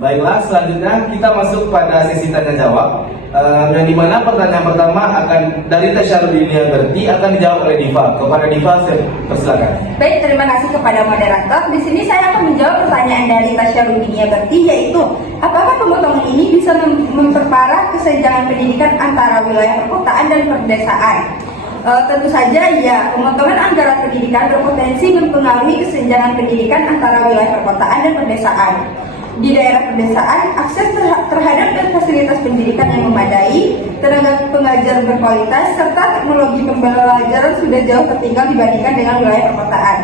Baiklah, selanjutnya kita masuk pada sesi tanya jawab. Yang dimana pertanyaan pertama akan dari Tasyarudin Berti akan dijawab oleh Diva. Kepada Diva, saya persilakan. Baik, terima kasih kepada moderator. Di sini saya akan menjawab pertanyaan dari Tasyarudin Berti, yaitu apakah pemotongan ini bisa memperparah kesenjangan pendidikan antara wilayah perkotaan dan perdesaan? Tentu saja ya, pemotongan anggaran pendidikan berpotensi mempengaruhi kesenjangan pendidikan antara wilayah perkotaan dan perdesaan. Di daerah pedesaan, akses terhadap dan fasilitas pendidikan yang memadai, tenaga pengajar berkualitas, serta teknologi pembelajaran sudah jauh tertinggal dibandingkan dengan wilayah perkotaan.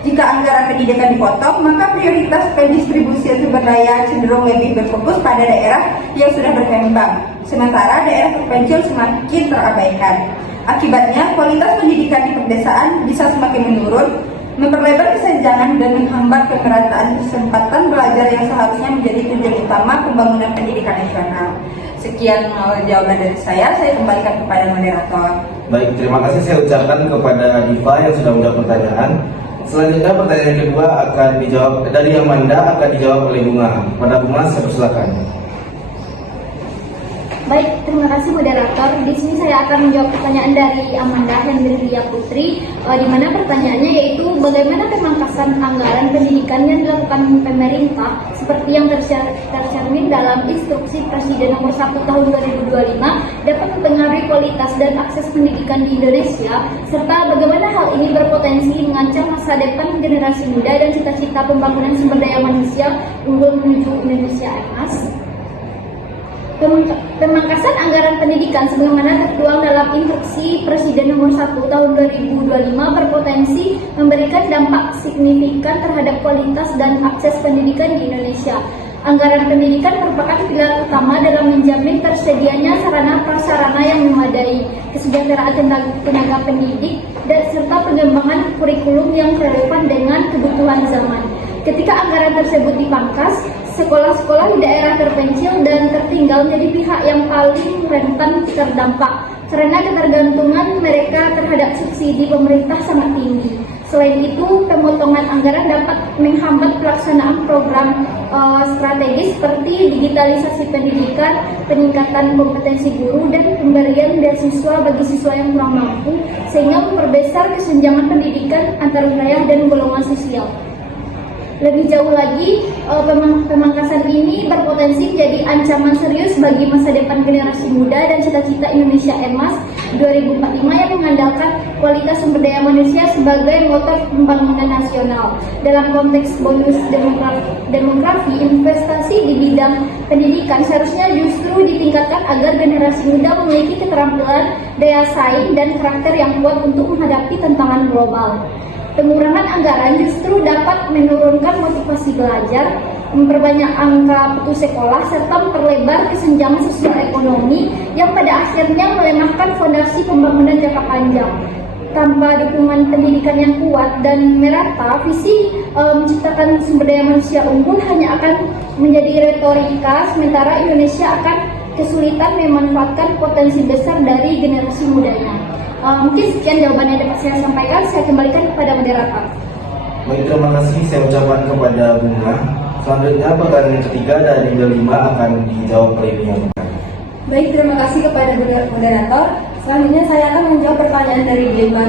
Jika anggaran pendidikan dipotong, maka prioritas pendistribusian sumber daya cenderung lebih berfokus pada daerah yang sudah berkembang, sementara daerah terpencil semakin terabaikan. Akibatnya, kualitas pendidikan di pedesaan bisa semakin menurun, memperlebar kesenjangan dan menghambat pemerataan kesempatan belajar yang seharusnya menjadi tujuan utama pembangunan pendidikan nasional. Sekian jawaban dari saya kembalikan kepada moderator. Baik, terima kasih saya ucapkan kepada Diva yang sudah menjawab pertanyaan. Selanjutnya pertanyaan kedua akan dijawab dari Amanda, akan dijawab oleh Bunga. Pada Bunga, saya persilakan. Baik, terima kasih moderator. Di sini saya akan menjawab pertanyaan dari Amanda Hendria Putri, di mana pertanyaannya yaitu bagaimana pemangkasan anggaran pendidikan yang dilakukan pemerintah seperti yang tercermin dalam Instruksi Presiden Nomor 1 Tahun 2025 dapat mempengaruhi kualitas dan akses pendidikan di Indonesia, serta bagaimana hal ini berpotensi mengancam masa depan generasi muda dan cita-cita pembangunan sumber daya manusia unggul menuju Indonesia Emas. Pemangkasan anggaran pendidikan sebagaimana tertuang dalam Instruksi Presiden Nomor 1 Tahun 2025 berpotensi memberikan dampak signifikan terhadap kualitas dan akses pendidikan di Indonesia. Anggaran pendidikan merupakan pilar utama dalam menjamin tersedianya sarana prasarana yang memadai, kesejahteraan tenaga pendidik, dan serta pengembangan kurikulum yang relevan dengan kebutuhan zaman. Ketika anggaran tersebut dipangkas, sekolah-sekolah di daerah terpencil dan tertinggal menjadi pihak yang paling rentan terdampak karena ketergantungan mereka terhadap subsidi pemerintah sangat tinggi. Selain itu, pemotongan anggaran dapat menghambat pelaksanaan program strategis seperti digitalisasi pendidikan, peningkatan kompetensi guru, dan pemberian beasiswa bagi siswa yang kurang mampu, sehingga memperbesar kesenjangan pendidikan antar wilayah dan golongan sosial. Lebih jauh lagi, pemangkasan ini berpotensi menjadi ancaman serius bagi masa depan generasi muda dan cita-cita Indonesia Emas 2045 yang mengandalkan kualitas sumber daya manusia sebagai motor pembangunan nasional. Dalam konteks bonus demografi, investasi di bidang pendidikan seharusnya justru ditingkatkan agar generasi muda memiliki keterampilan, daya saing, dan karakter yang kuat untuk menghadapi tantangan global. Pengurangan anggaran justru dapat menurunkan motivasi belajar, memperbanyak angka putus sekolah, serta memperlebar kesenjangan sosial ekonomi yang pada akhirnya melemahkan fondasi pembangunan jangka panjang. Tanpa dukungan pendidikan yang kuat dan merata, visi menciptakan sumber daya manusia unggul hanya akan menjadi retorika, sementara Indonesia akan kesulitan memanfaatkan potensi besar dari generasi mudanya. Mungkin sekian jawaban yang dapat saya sampaikan. Saya kembalikan kepada moderator. Baik, terima kasih saya ucapkan kepada Bunga. Selanjutnya pertanyaan ketiga dari Delima akan dijawab oleh Nia. Baik, terima kasih kepada moderator. Selanjutnya saya akan menjawab pertanyaan dari Delima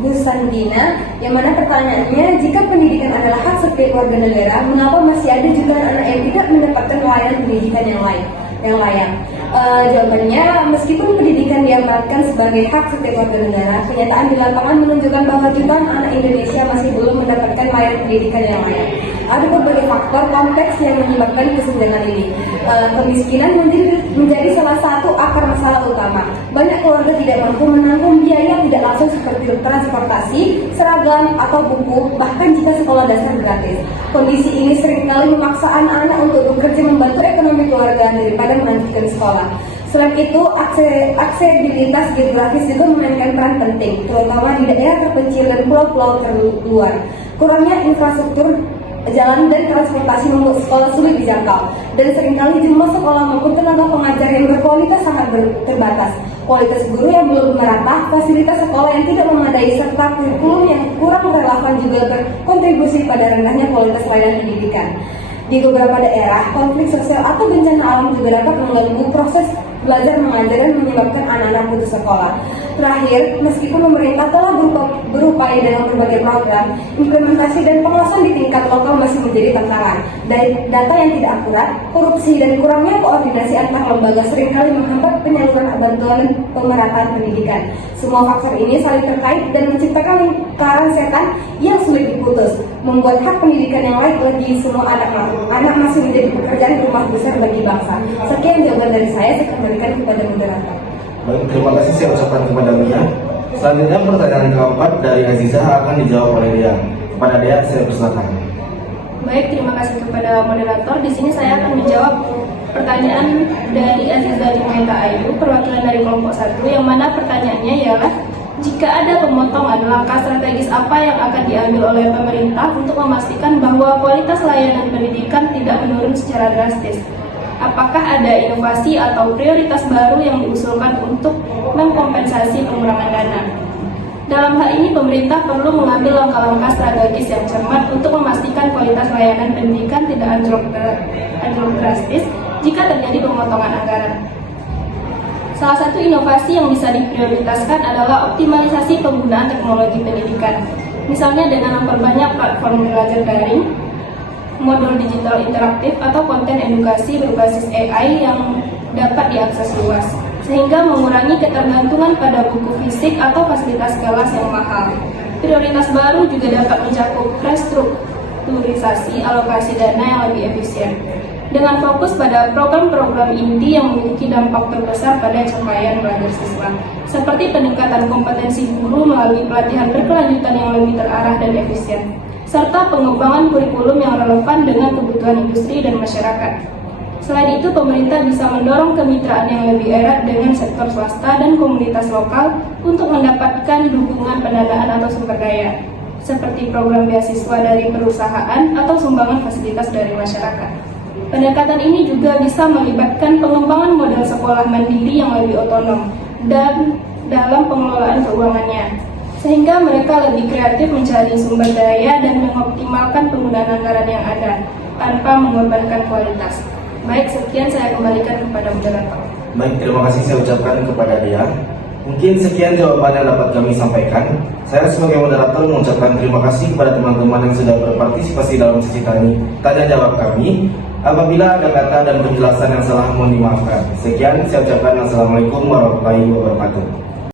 Gusandina, yang mana pertanyaannya, jika pendidikan adalah hak setiap warga negara, mengapa masih ada jutaan anak yang tidak mendapatkan layanan pendidikan yang layak? Jawabannya, meskipun pendidikan diamanatkan sebagai hak setiap warga negara, kenyataan di lapangan menunjukkan bahwa jutaan anak Indonesia masih belum mendapatkan layanan pendidikan yang layak. Ada berbagai faktor kompleks yang menyebabkan kesenjangan ini. Kemiskinan menjadi salah satu akar masalah utama. Banyak keluarga tidak mampu menanggung biaya tidak langsung seperti transportasi, seragam, atau buku, bahkan jika sekolah dasar gratis. Kondisi ini seringkali memaksa anak-anak untuk bekerja membantu ekonomi keluarga daripada melanjutkan sekolah. Selain itu, aksesibilitas geografis juga memainkan peran penting, terutama di daerah terpencil dan pulau-pulau terluar. Kurangnya infrastruktur jalan dan transportasi membuat sekolah sulit dijangkau, dan seringkali jumlah sekolah maupun tenaga pengajar yang berkualitas sangat terbatas. Kualitas guru yang belum merata, fasilitas sekolah yang tidak memadai, serta kurikulum yang kurang relevan juga berkontribusi pada rendahnya kualitas layanan pendidikan. Di beberapa daerah, konflik sosial atau bencana alam juga dapat mengganggu proses belajar mengajar dan menyebabkan anak-anak putus sekolah. Terakhir, meskipun pemerintah telah berupaya dengan berbagai program, implementasi dan pengawasan di tingkat lokal masih menjadi tantangan. Dari data yang tidak akurat, korupsi dan kurangnya koordinasi antar lembaga seringkali menghambat penyaluran bantuan dan pemerataan pendidikan. Semua faktor ini saling terkait dan menciptakan lingkaran setan yang sulit diputus, membuat hak pendidikan yang layak bagi semua anak masih menjadi pekerjaan rumah besar bagi bangsa. Sekian jawaban dari saya kembalikan kepada moderator. Baik, terima kasih saya ucapkan kepada Mia. Selanjutnya pertanyaan keempat dari Azizah akan dijawab oleh Dea. Kepada Dea, saya persilakan. Baik, terima kasih kepada moderator. Di sini saya akan menjawab pertanyaan dari Azizah Jumaita Ayu, perwakilan dari kelompok 1, yang mana pertanyaannya ialah, jika ada pemotongan, langkah strategis apa yang akan diambil oleh pemerintah untuk memastikan bahwa kualitas layanan pendidikan tidak menurun secara drastis? Apakah ada inovasi atau prioritas baru yang diusulkan untuk mengkompensasi pengurangan dana? Dalam hal ini, pemerintah perlu mengambil langkah-langkah strategis yang cermat untuk memastikan kualitas layanan pendidikan tidak anjlok drastis jika terjadi pemotongan anggaran. Salah satu inovasi yang bisa diprioritaskan adalah optimalisasi penggunaan teknologi pendidikan. Misalnya dengan memperbanyak platform belajar daring, modul digital interaktif atau konten edukasi berbasis AI yang dapat diakses luas, sehingga mengurangi ketergantungan pada buku fisik atau fasilitas kelas yang mahal. Prioritas baru juga dapat mencakup restrukturisasi alokasi dana yang lebih efisien, dengan fokus pada program-program inti yang memiliki dampak terbesar pada capaian belajar siswa, seperti peningkatan kompetensi guru melalui pelatihan berkelanjutan yang lebih terarah dan efisien, serta pengembangan kurikulum yang relevan dengan kebutuhan industri dan masyarakat. Selain itu, pemerintah bisa mendorong kemitraan yang lebih erat dengan sektor swasta dan komunitas lokal untuk mendapatkan dukungan pendanaan atau sumber daya, seperti program beasiswa dari perusahaan atau sumbangan fasilitas dari masyarakat. Pendekatan ini juga bisa melibatkan pengembangan model sekolah mandiri yang lebih otonom dan dalam pengelolaan keuangannya, sehingga mereka lebih kreatif mencari sumber daya dan mengoptimalkan penggunaan anggaran yang ada tanpa mengorbankan kualitas. Baik, sekian saya kembalikan kepada moderator. Baik, terima kasih saya ucapkan kepada Dea. Mungkin sekian jawaban yang dapat kami sampaikan. Saya sebagai moderator mengucapkan terima kasih kepada teman-teman yang sudah berpartisipasi dalam sesi tanya jawab kami. Apabila ada kata dan penjelasan yang salah, mohon dimaafkan. Sekian, saya ucapkan assalamualaikum warahmatullahi wabarakatuh.